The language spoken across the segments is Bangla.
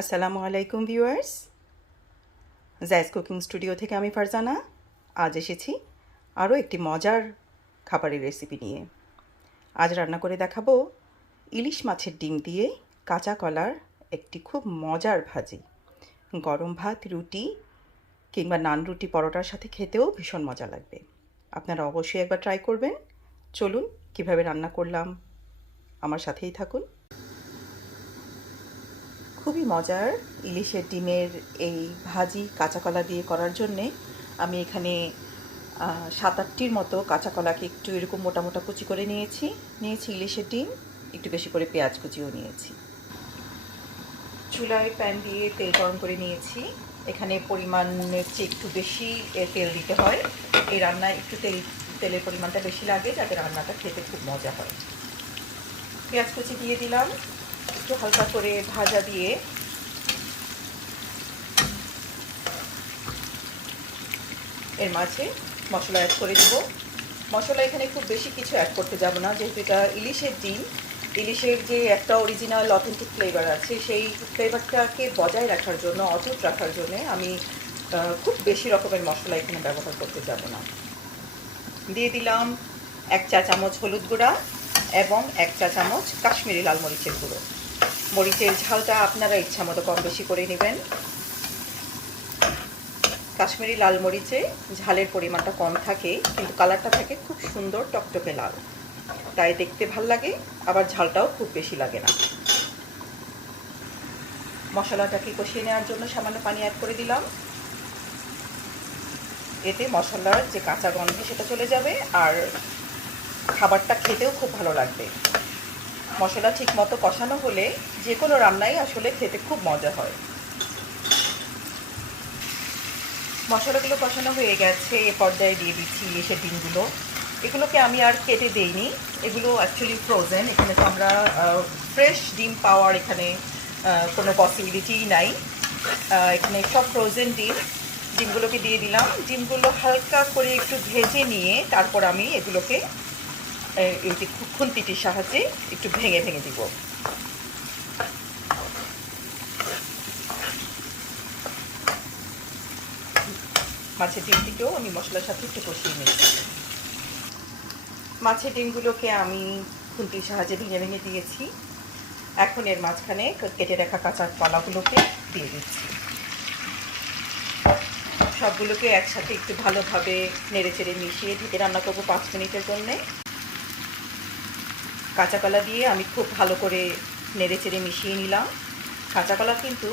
আসসালামু আলাইকুম ভিউয়ার্স, জায়েজ কুকিং স্টুডিও থেকে আমি ফারজানা আজ এসেছি আরও একটি মজার খাবারের রেসিপি নিয়ে। আজ রান্না করে দেখাবো ইলিশ মাছের ডিম দিয়ে কাঁচা কলার একটি খুব মজার ভাজি। গরম ভাত, রুটি কিংবা নান, রুটি, পরোটার সাথে খেতেও ভীষণ মজা লাগবে। আপনারা অবশ্যই একবার ট্রাই করবেন। চলুন কিভাবে রান্না করলাম আমার সাথেই থাকুন। খুবই মজার ইলিশের ডিমের এই ভাজি কাঁচা কলা দিয়ে করার জন্যে আমি এখানে 7-8টির মতো কাঁচা কলাকে একটু এরকম মোটা মোটা কুচি করে নিয়েছি ইলিশের ডিম, একটু বেশি করে পেঁয়াজ কুচিও নিয়েছি। চুলায় প্যান দিয়ে তেল গরম করে নিয়েছি। এখানে পরিমাণের চেয়ে একটু বেশি তেল দিতে হয়। এই রান্নায় একটু তেলের পরিমাণটা বেশি লাগে যাতে রান্নাটা খেতে খুব মজা হয়। পেঁয়াজ কুচি দিয়ে দিলাম, একটু হালকা করে ভাজা দিয়ে এর মাঝে মশলা অ্যাড করে দিব। মশলা এখানে খুব বেশি কিছু অ্যাড করতে যাব না, যেহেতু এটা ইলিশের ডিম। ইলিশের যে একটা অরিজিনাল অথেন্টিক ফ্লেভার আছে, সেই ফ্লেভারটাকে বজায় রাখার জন্য, অটুট রাখার জন্য আমি খুব বেশি রকমের মশলা এখানে ব্যবহার করতে যাব না। দিয়ে দিলাম 1 চা চামচ হলুদ গুঁড়া এবং 1 চা চামচ কাশ্মীরি লাল মরিচের গুঁড়ো। মরিচের ঝালটা আপনারা ইচ্ছা মতো কম বেশি করে নেবেন। কাশ্মীরি লাল মরিচে ঝালের পরিমাণটা কম থাকে, কিন্তু কালারটা থাকে খুব সুন্দর টকটকে লাল, তাই দেখতে ভাল লাগে, আবার ঝালটাও খুব বেশি লাগে না। মশলাটাকে কষিয়ে নেওয়ার জন্য সামান্য পানি অ্যাড করে দিলাম। এতে মশলার যে কাঁচা গন্ধ সেটা চলে যাবে আর খাবারটা খেতেও খুব ভালো লাগবে। মশলা ঠিক মতো কষানো হলে যে কোনো রান্নাই আসলে খেতে খুব মজা হয়। মশলাগুলো কষানো হয়ে গেছে, এ পর্যায়ে দিয়ে দিচ্ছি ইলিশের ডিমগুলো। এগুলোকে আমি আর কেটে দেইনি, এগুলো অ্যাকচুয়ালি ফ্রোজেন। এখানে তো আমরা ফ্রেশ ডিম পাওয়ার এখানে কোনো পসিবিলিটিই নাই। এখানে সব ফ্রোজেন ডিমগুলোকে দিয়ে দিলাম। ডিমগুলো হালকা করে একটু ভেজে নিয়ে তারপর আমি এগুলোকে এই খুন্তিটির সাহায্যে একটু ভেঙে ভেঙে দিব। মাছের ডিমটিকেও আমি মশলার সাথে একটু কষিয়ে নিচ্ছি। মাছের ডিমগুলোকে আমি খুন্তির সাহায্যে ভেঙে ভেঙে দিয়েছি। এখন এর মাঝখানে কেটে রাখা কাঁচা কলাগুলোকে দিয়ে দিচ্ছি। সবগুলোকে একসাথে একটু ভালোভাবে নেড়েচেড়ে মিশিয়ে ঢেকে রান্না করবো 5 মিনিটের জন্যে। কাঁচা কলা দিয়ে আমি খুব ভালো করে নেড়েচেড়ে মিশিয়ে নিলাম। কাঁচা কলা কিন্তু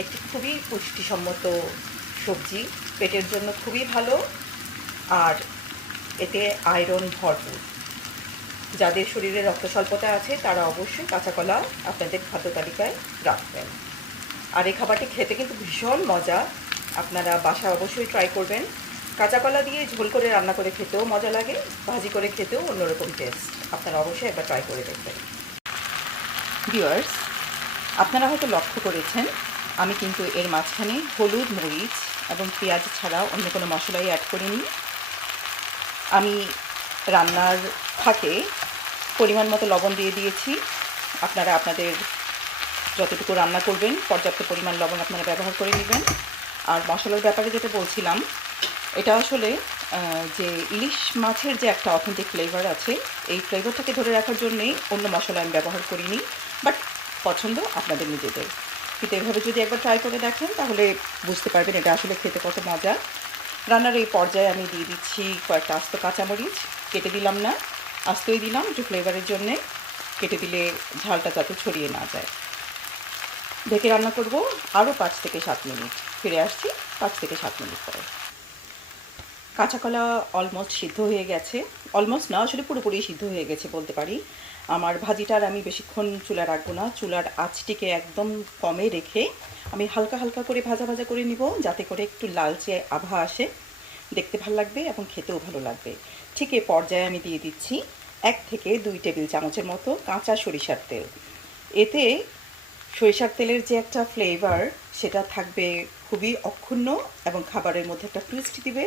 একটি খুবই পুষ্টিসম্মত সবজি, পেটের জন্য খুবই ভালো, আর এতে আয়রন ভরপুর। যাদের শরীরে রক্ত স্বল্পতা আছে তারা অবশ্যই কাঁচা কলা আপনাদের খাদ্য তালিকায় রাখবেন। আর এই খাবারটি খেতে কিন্তু ভীষণ মজা, আপনারা বাসায় অবশ্যই ট্রাই করবেন। কাঁচা কলা দিয়ে ঝোল করে রান্না করে খেতেও মজা লাগে, ভাজি করে খেতেও অন্যরকম টেস্ট। আপনারা অবশ্যই একবার ট্রাই করে দেখবেন। ভিউয়ার্স, আপনারা হয়তো লক্ষ্য করেছেন আমি কিন্তু এর মাঝখানে হলুদ, মরিচ এবং পেঁয়াজ ছাড়া অন্য কোনো মশলাই অ্যাড করিনি। আমি রান্নার ফাঁকে পরিমাণ মতো লবণ দিয়ে দিয়েছি। আপনারা আপনাদের যতটুকু রান্না করবেন পর্যাপ্ত পরিমাণ লবণ আপনারা ব্যবহার করে নেবেন। আর মশলার ব্যাপারে যেটা বলছিলাম, এটা আসলে যে ইলিশ মাছের যে একটা অথেন্টিক ফ্লেভার আছে, এই ফ্লেভারটাকে ধরে রাখার জন্যেই অন্য মশলা আমি ব্যবহার করিনি, বাট পছন্দ আপনাদের নিজেদের। কিন্তু এভাবে যদি একবার ট্রাই করে দেখেন তাহলে বুঝতে পারবেন এটা আসলে খেতে কত মজা। রান্নার এই পর্যায়ে আমি দিয়ে দিচ্ছি কয়েকটা আস্ত কাঁচামরিচ, কেটে দিলাম না, আস্তই দিলাম একটু ফ্লেভারের জন্যে, কেটে দিলে ঝালটা যাতে ছড়িয়ে না যায়। ঢেকে রান্না করব আরও 5 থেকে 7 মিনিট। ফিরে আসছি 5 থেকে 7 মিনিট পরে। কাঁচা কলা অলমোস্ট সিদ্ধ হয়ে গেছে, অলমোস্ট না আসলে পুরোপুরি সিদ্ধ হয়ে গেছে বলতে পারি। আমার ভাজিটার আমি বেশিক্ষণ চুলা রাখবো না, চুলার আঁচটিকে একদম কমে রেখে আমি হালকা হালকা করে ভাজা ভাজা করে নিব, যাতে করে একটু লালচে আভা আসে, দেখতে ভালো লাগবে এবং খেতেও ভালো লাগবে। ঠিক এই পর্যায়ে আমি দিয়ে দিচ্ছি 1 থেকে 2 টেবিল চামচের মতো কাঁচা সরিষার তেল। এতে সরিষার তেলের যে একটা ফ্লেভার সেটা থাকবে খুবই অক্ষুণ্ণ এবং খাবারের মধ্যে একটা টুইস্ট দিবে,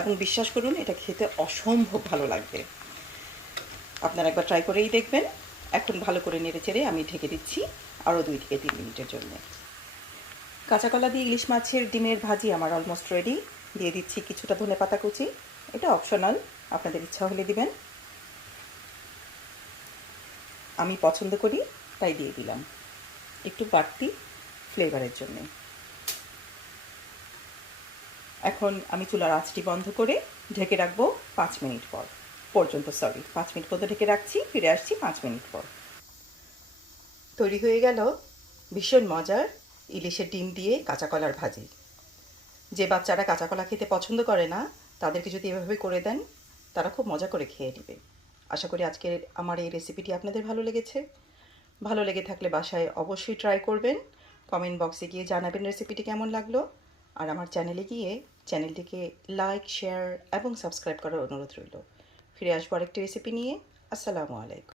এবং বিশ্বাস করুন এটা খেতে অসম্ভব ভালো লাগবে। আপনারা একবার ট্রাই করেই দেখবেন। এখন ভালো করে নেড়েচেড়ে আমি ঢেকে দিচ্ছি আরও 2 থেকে 3 মিনিটের জন্য। কাঁচা কলা দিয়ে ইলিশ মাছের ডিমের ভাজি আমার অলমোস্ট রেডি। দিয়ে দিচ্ছি কিছুটা ধনেপাতা কুচি, এটা অপশনাল, আপনাদের ইচ্ছা হলে দিবেন। আমি পছন্দ করি তাই দিয়ে দিলাম, একটু বাড়তি ফ্লেভারের জন্য। এখন আমি চুলার আঁচটি বন্ধ করে ঢেকে রাখবো 5 মিনিট পর্যন্ত। 5 মিনিট পর্যন্ত ঢেকে রাখছি, ফিরে আসছি 5 মিনিট পর। তৈরি হয়ে গেল ভীষণ মজার ইলিশের ডিম দিয়ে কাঁচা কলার ভাজি। যে বাচ্চারা কাঁচা কলা খেতে পছন্দ করে না, তাদেরকে যদি এভাবে করে দেন, তারা খুব মজা করে খেয়ে নেবে। আশা করি আজকের আমার এই রেসিপিটি আপনাদের ভালো লেগেছে। ভালো লেগে থাকলে বাসায় অবশ্যই ট্রাই করবেন। কমেন্ট বক্সে গিয়ে জানাবেন রেসিপিটি কেমন লাগলো। আর আমার চ্যানেলে গিয়ে চ্যানেলটিকে লাইক, শেয়ার এবং সাবস্ক্রাইব করার অনুরোধ রইল। ফিরে আসবো আরেকটি রেসিপি নিয়ে। আসসালামু আলাইকুম।